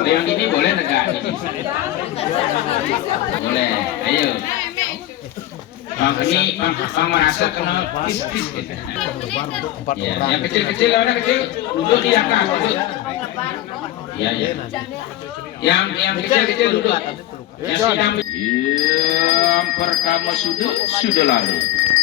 Yang ini boleh enggak? Boleh. Ayo. Bang ini bang merasa kena pis-pis gitu. Ya, yang kecil-kecil ada kecil duduk di atas. Ya, ya. Yang kecil-kecil duduk. Yang pertama sudah lalu.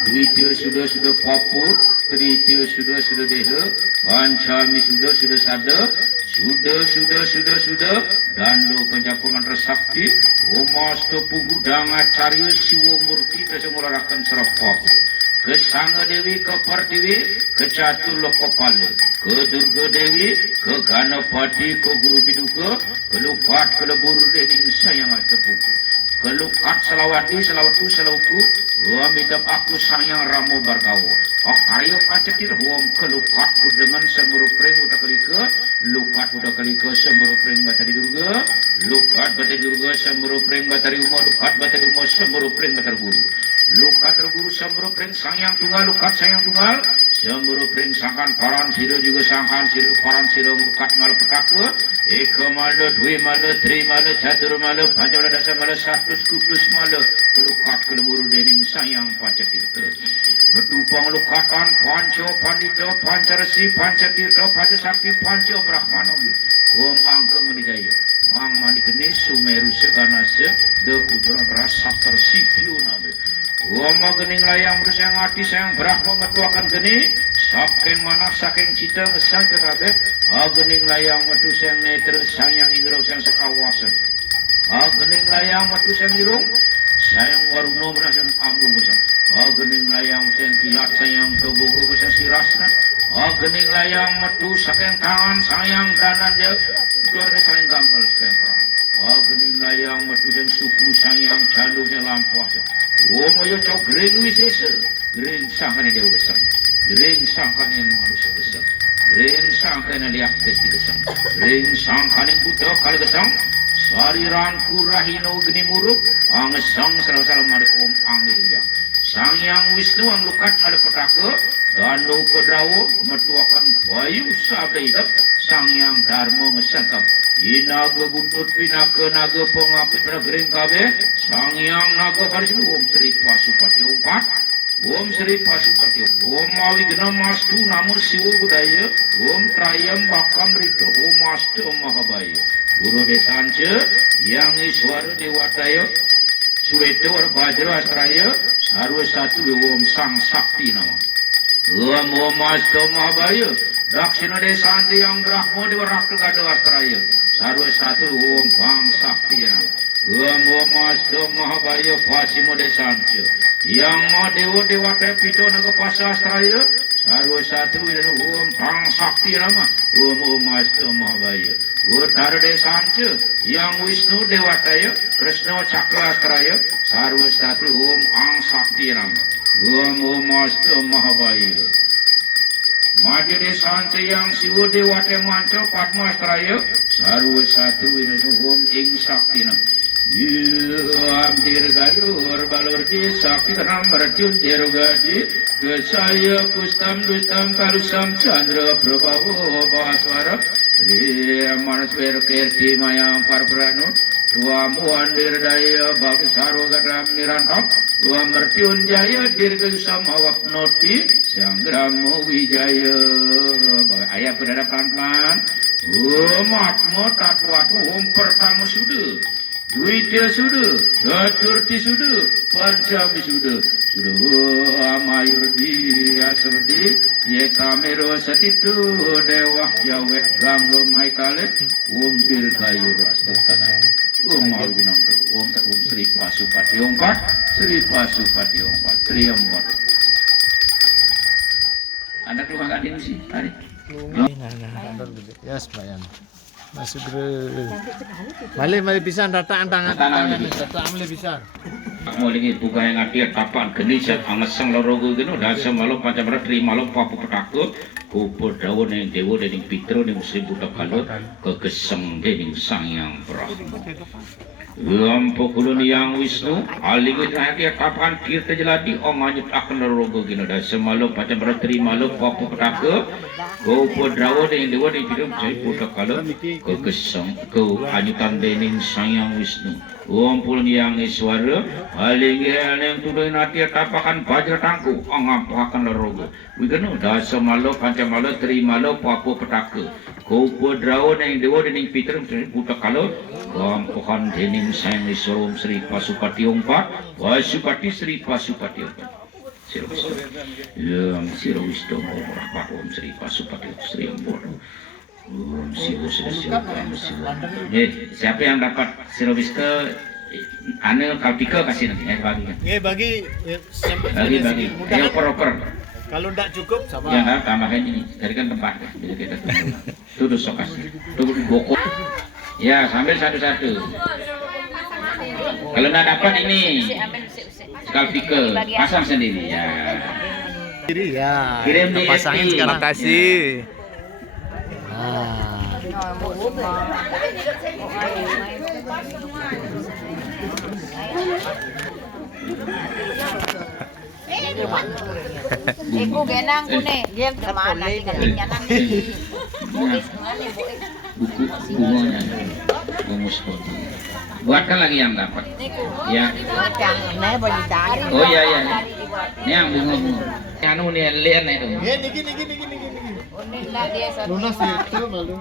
Kedua sudah poput, ketiga sudah dehe, pancami sudah sada, sudah dan lo penjapungan resakti, omas tepung gudang acarya siwa murti kesemularakan serapap. Kesanga Dewi ke Partiwi, ke Catur Lokopala, ke Durga Dewi, ke Ganapati, ke Guru Biduka, ke Lukat, ke Lebur Dening sayang tepuku. Kelukat selawati selawatku amidap aku sayang Ramo Bargawo karyo pacetir huam kelukat dengan semurupring udah kelika lukat udah kelika semurupring batari durga lukat batari durga semurupring batari umo lukat batari umo semurupring batari guru lukat terguru semurupring sayang tunggal lukat sayang tunggal semurupring sangkan paran siro juga sangkan siro paran siro lukat malu petaka eka malu dwi malu tri malu catur malu panjang dasa malu satus kutus malu kelukat keleburu dening sayang pancatirta betupang lukatan panco pandita pancaresi pancatirta pancasakti panco brahmanam om angka menijaya mang mani kenis sumeru seganase de kuturan rasa tersipio nabe om gening layang bersayang hati sayang brahma metuakan geni saking mana saking cita ngesang kekabe gening layang metu sayang neter sayang indra sayang sekawasan gening layang metu sayang irung sayang waruno merasang ambu besang gening layang sayang kilat sayang tobogo besang sirasna gening layang metu saking tangan sayang kanan dia keluarga sayang gampal sayang perang gening layang metu sayang suku sayang calu sayang lampuas ayo cok gering wisesa gering sangkan dia besang gering sangkan yang manusia besang gering sangkan yang liak des di besang gering sangkan yang buta kali besang sariran kurahino geni muruk angesang salam ada om angeliang sang yang Wisnu ang lukat ada petaka dano pedrawo metuakan bayu sabedap sang yang dharma ngesangkap inaga buntut pinaka naga pengapit pada gering kabe sang yang naga baris om Sri Pasupati Ompat om Sri Pasupati om awi genam mastu namo siwa budaya om trayam bakam rito om mastu om mahabaya Guru Desanca yang Iswara Dewataya Suweto Bajra Astraya Sarwa Satu Om Sang Sakti nama Om Masto Mahabaya Daksina Desanta yang Brahma Dewa Rakta Gada Astraya Sarwa Satu Om Bang Sakti nama Om Masto Mahabaya Pasimo Desanca yang Mahadewa Dewataya Pito Naga Pasa Astraya Sarwa Satu Om Bang Sakti nama Om Masto Mahabaya Utara Desanca yang Wisnu Dewataya Krishna Cakrastraya Sarwa Satu Om Ang Sakti Nama Om Mastu Mahabaya Madya Desanca yang Siwa Dewataya Manca Padmastraya Sarwa Satu Om Ing Sakti Nama Dirgayu balur di sakti ram bertiun derugadi kesaya kustam dustam kalusam chandra prabhavu baswara manas verkerti mayang parpranu tua muandir daya bhakti sarva gadam nirantam tua mertiun jaya dirgayu samawak noti sanggramu wijaya ayat berada pelan-pelan atma tatwatu pertama sudah Duitya sudah, Caturti sudah, Pancami sudah Amayurdi Asmadi, Yekamero Satitu, Dewa Jawet Gangga Maikale, Dirgayu Rastutana, Mawinam, Sri Pasupati Ompat, Sri Pasupati Ompat, Sri Ompat. Anda keluar nggak ini sih tadi? Yes, Bayan. Masuk Mali pisan rataan tangan mali pisan. Mau lagi buka yang arti tapan genisat angesang lorogo gino dasa malu pancamara terima malu papu petako kupur daun yang dewa dening pitro dening musim budak kalut kegeseng dening sang yang Brahma. Kulun yang Wisnu alingi terakhir kapan kita jeladi onganyut akan rogo gino dan semalu pada berteri malu papu petaka kau podrawo dengan dewa di film cai putra kala kau kesang kau anyutan dening sayang Wisnu Kulun yang Iswara alingi yang tudai nati tapakan bajar tangku ongampakan rogo wigano dan semalu pada malu teri malu papu petaka kau podrawo dengan dewa dening film cai putra kala Kampuhan dening sayang Iswarum Sri Pasupati Ongpa Wasupati Sri Pasupati Ongpa Sirawisto Yang Sirawisto Pak Om Sri Pasupati Sri Ongpa Siapa yang dapat Sirawisto Ane Kalpika kasih nanti bagi bagi bagi yang proper kalau tidak cukup sama ya tambahkan ini dari kan tempat jadi kita tuh sok kasih tuh boko ya sambil satu-satu kalau tidak dapat ini Kalpika pasang sendiri ya kiri ya kirim di pasangin FB. sekarang kasih Iku genang kune, dia kemana sih katanya nanti. buku bunganya bungus buatkan lagi yang dapat ya Yang boleh cari. oh iya iya ini yang bunga anu nih lihat nih itu niki Unik lah dia satu. lunas itu malu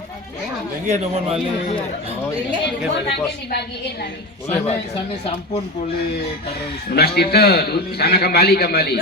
ini ada mau mali oh ini pos Dibagiin lagi. sana sampun boleh karo lunas itu sana kembali Duduk kembali.